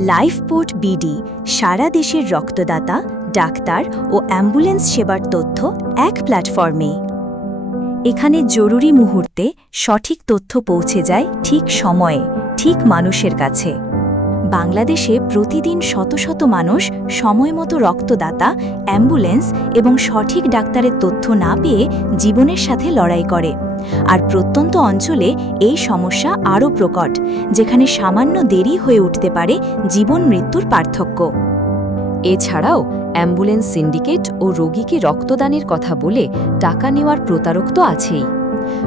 Lifeboat BD, সারা দেশের রক্তদাতা, doctor ও ambulance সেবার তথ্য এক প্ল্যাটফর্মে। এখানে জরুরি মুহূর্তে সঠিক তথ্য পৌঁছে যায় ঠিক সময়ে, ঠিক মানুষের কাছে। বাংলাদেশে প্রতিদিন শত শত মানুষ সময়মতো রক্তদাতা, অ্যাম্বুলেন্স এবং সঠিক ডাক্তারের তথ্য না পেয়ে জীবনের সাথে লড়াই করে। আর প্রত্যন্ত অঞ্চলে এই সমস্যা আরও প্রকট, যেখানে সামান্য দেরি হয়ে উঠতে পারে জীবন মৃত্যুর পার্থক্য। এছাড়াও, অ্যাম্বুলেন্স সিন্ডিকেট ও রোগীকে রক্তদানের কথা বলে টাকা নেওয়ার প্রতারক তো আছেই।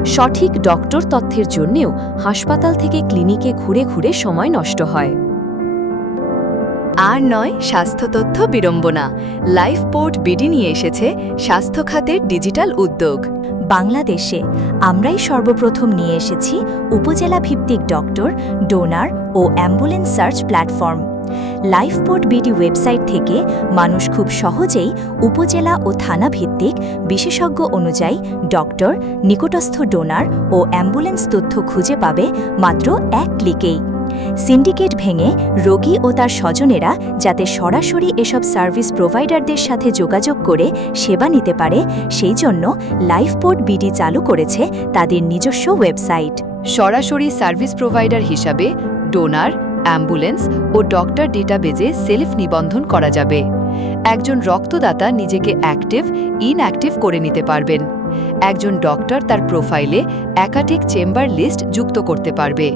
সঠিক ডক্টর তথ্যের জন্যেও হাসপাতাল থেকে ক্লিনিকে ঘুরে ঘুরে সময় নষ্ট হয়। আর নয় স্বাস্থ্য তথ্য বিড়ম্বনা। লাইফ পোর্ট বিডি নিয়ে এসেছে স্বাস্থ্য খাতের ডিজিটাল উদ্যোগ। বাংলাদেশে আমরাই সর্বপ্রথম নিয়ে এসেছি উপজেলা ভিত্তিক ডক্টর, ডোনার ও ambulance search platform. Lifeboard BD website থেকে মানুষ খুব সহজেই উপজেলা ও থানা ভিত্তিক বিশেষজ্ঞ অনুযায়ী ডক্টর, নিকটস্থ ডোনার ও অ্যাম্বুলেন্স তথ্য খুঁজে পাবে মাত্র এক ক্লিকেই। সিন্ডিকেট ভেঙে রোগী ও তার স্বজনেরা যাতে সরাসরি এসব সার্ভিস প্রোভাইডারদের সাথে যোগাযোগ করে সেবা নিতে পারে, সেই জন্য লাইফবোর্ড বিডি চালু করেছে তাদের নিজস্ব ওয়েবসাইট। সরাসরি সার্ভিস প্রোভাইডার হিসাবে ডোনার, অ্যাম্বুলেন্স ও ডক্টর ডেটাবেজে সেলফ নিবন্ধন করা যাবে। একজন রক্তদাতা নিজেকে অ্যাক্টিভ, ইনঅ্যাক্টিভ করে নিতে পারবেন। একজন ডক্টর তার প্রোফাইলে একাধিক চেম্বার লিস্ট যুক্ত করতে পারবে।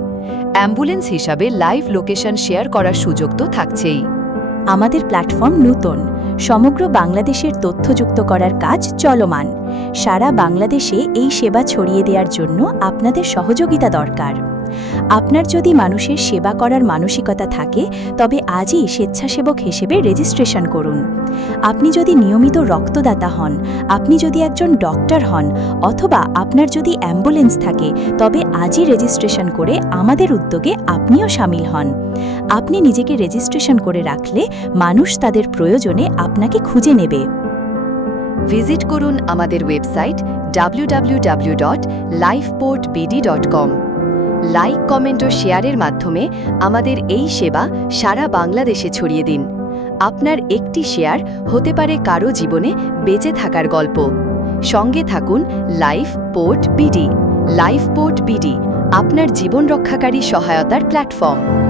অ্যাম্বুলেন্স হিসাবে লাইভ লোকেশন শেয়ার করার সুযোগ তো থাকছেই। আমাদের প্ল্যাটফর্ম নূতন। সমগ্র বাংলাদেশের তথ্যযুক্ত করার কাজ চলমান। সারা বাংলাদেশে এই সেবা ছড়িয়ে দেওয়ার জন্য আপনাদের সহযোগিতা দরকার। আপনার যদি মানুষের সেবা করার মানসিকতা থাকে, তবে আজই স্বেচ্ছাসেবক হিসেবে রেজিস্ট্রেশন করুন। আপনি যদি নিয়মিত রক্তদাতা হন, আপনি যদি একজন ডক্টর হন, অথবা আপনার যদি অ্যাম্বুলেন্স থাকে, তবে আজই রেজিস্ট্রেশন করে আমাদের উদ্যোগে আপনিও সামিল হন। আপনি নিজেকে রেজিস্ট্রেশন করে রাখলে মানুষ তাদের প্রয়োজনে আপনাকে খুঁজে নেবে। ভিজিট করুন আমাদের ওয়েবসাইট www.lifeportbd.com লাইক, কমেন্ট ও শেয়ারের মাধ্যমে আমাদের এই সেবা সারা বাংলাদেশে ছড়িয়ে দিন। আপনার একটি শেয়ার হতে পারে কারও জীবনে বেঁচে থাকার গল্প। সঙ্গে থাকুন life port BD. Life port BD, আপনার জীবন রক্ষাকারী সহায়তার প্ল্যাটফর্ম।